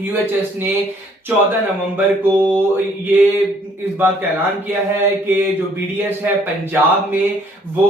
UHS ने 14 नवंबर को ये इस बात का ऐलान किया है कि जो बीडीएस है पंजाब में वो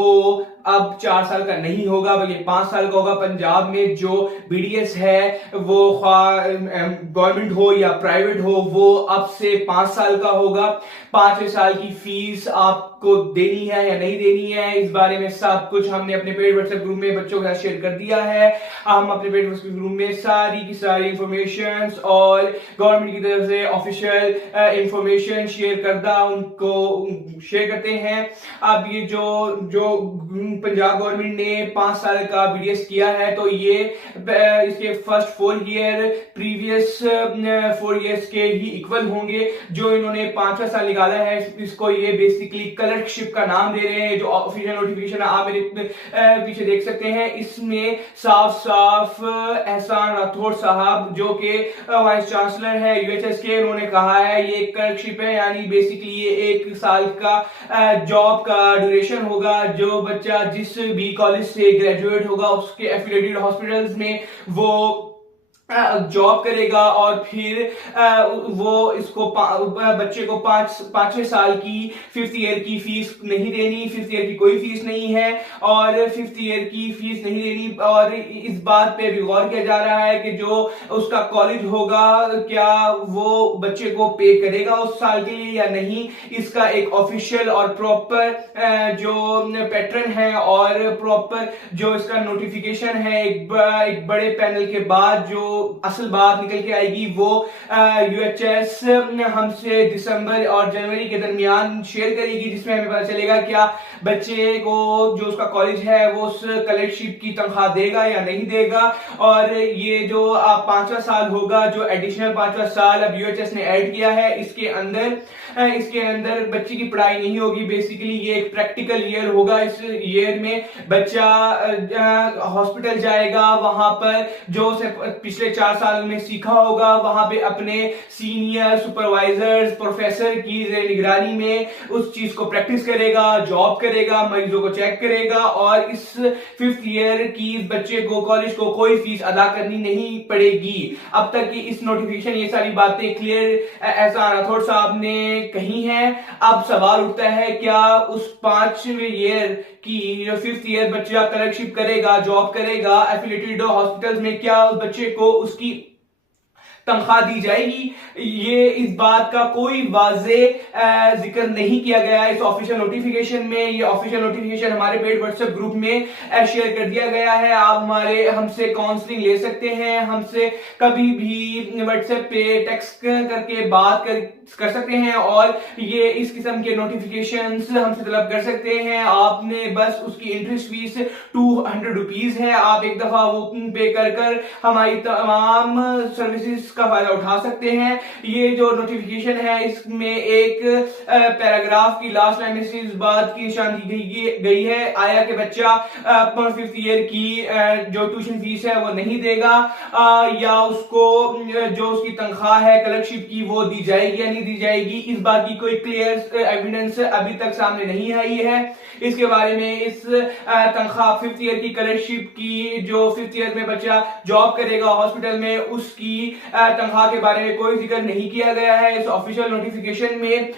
अब 4 साल का नहीं होगा बल्कि 5 साल का होगा। पंजाब में जो बीडीएस है वो गवर्नमेंट हो या प्राइवेट हो वो अब से 5 साल का होगा। 5वें साल की फीस आपको देनी है या नहीं देनी है, इस बारे में सब कुछ हमने अपने पेड व्हाट्सएप ग्रुप में बच्चों के साथ शेयर कर दिया है। हम अपने पेड व्हाट्सएप ग्रुप में सारी की सारी इंफॉर्मेशन और गवर्नमेंट की तरफ से ऑफिशियल इंफॉर्मेशन शेयर करदा उनको शेयर करते हैं। अब ये जो पंजाब गवर्नमेंट ने 5 साल का बीडीएस किया है तो ये इसके फर्स्ट 4 ईयर प्रीवियस 4 ईयर्स के ही इक्वल होंगे। जो इन्होंने 5वां साल निकाला है इसको ये बेसिकली क्लर्कशिप का नाम दे रहे हैं। जो ऑफिशियल नोटिफिकेशन आप मेरे पीछे देख सकते हैं, इसमें साफ साफ एहसान राठौड़ साहब जो कि वाइस चांसलर है यूएचएस के, उन्होंने कहा है ये क्लर्कशिप है, यानी बेसिकली ये 1 साल का जॉब का ड्यूरेशन होगा। जो बच्चा जिस भी कॉलेज से ग्रेजुएट होगा उसके एफिलिएटेड हॉस्पिटल्स में वो जॉब करेगा और फिर वो इसको बच्चे को 5वें साल की 5th ईयर की फीस नहीं देनी। 5th ईयर की कोई फीस नहीं है और 5th ईयर की फीस नहीं देनी। और इस बात पे भी गौर किया जा रहा है कि जो उसका कॉलेज होगा क्या वो बच्चे को पे करेगा उस साल के लिए या नहीं। इसका एक ऑफिशियल और प्रॉपर जो पैटर्न है और प्रॉपर जो इसका नोटिफिकेशन है एक बड़े पैनल के बाद जो असल बात निकल के आएगी वो यूएचएस हमसे दिसंबर और जनवरी के दरमियान शेयर करेगी, जिसमें हमें पता चलेगा क्या बच्चे को जो उसका कॉलेज है वो उस क्लर्कशिप की तनख्वाह देगा या नहीं देगा। और ये जो 5वां साल होगा, जो एडिशनल 5वां साल अब यूएचएस ने ऐड किया है, इसके अंदर बच्चे की पढ़ाई नहीं होगी। बेसिकली ये एक प्रैक्टिकल ईयर होगा। इस ईयर में बच्चा हॉस्पिटल जाएगा, वहां पर जो पिछले 4 साल में सीखा होगा वहां पे अपने सीनियर सुपरवाइजर्स प्रोफेसर की निगरानी में उस चीज को प्रैक्टिस करेगा, जॉब करेगा, मरीजों को चेक करेगा। और इस 5th ईयर की इस बच्चे को कॉलेज को कोई फीस अदा करनी नहीं पड़ेगी। अब तक की इस नोटिफिकेशन ये सारी बातें क्लियर एहसान राठौड़ साहब ने कही हैं। अब सवाल उठता है क्या उस 5वें ईयर की जो 5th ईयर बच्चा क्लर्कशिप करेगा, जॉब करेगा एफिलिएटेड हॉस्पिटल्स में, क्या उस बच्चे को उसकी तनख्वाह दी जाएगी? ये इस बात का कोई वाजे जिक्र नहीं किया गया है इस ऑफिशियल नोटिफिकेशन में। ये ऑफिशियल नोटिफिकेशन हमारे पेड व्हाट्सएप ग्रुप में शेयर कर दिया गया है। आप हमसे काउंसलिंग ले सकते हैं, हमसे कभी भी व्हाट्सएप पे टेक्स्ट करके बात कर सकते हैं और ये इस किस्म के नोटिफिकेशंस हमसे तलब कर सकते हैं। आपने बस उसकी इंटरेस्ट फीस 200 रुपीज है, आप एक दफा वो पे कर हमारी तमाम सर्विसेज का फायदा उठा सकते हैं। ये जो नोटिफिकेशन है इसमें एक पैराग्राफ की लास्ट लाइन में इस बात की निशान दी गई है, आया कि बच्चा 5th ईयर की जो ट्यूशन फीस है वो नहीं देगा या उसको जो उसकी तनख्वाह है क्लर्कशिप की वो दी जाएगी या नहीं दी जाएगी। इस बात की कोई क्लियर एविडेंस अभी तक सामने नहीं आई है। इसके बारे में इस तनख्वाह 5th ईयर की क्लर्कशिप की जो 5th ईयर में बच्चा जॉब करेगा हॉस्पिटल में उसकी तनख्वाह के बारे में कोई जिक्र नहीं किया गया है इस ऑफिशियल नोटिफिकेशन में।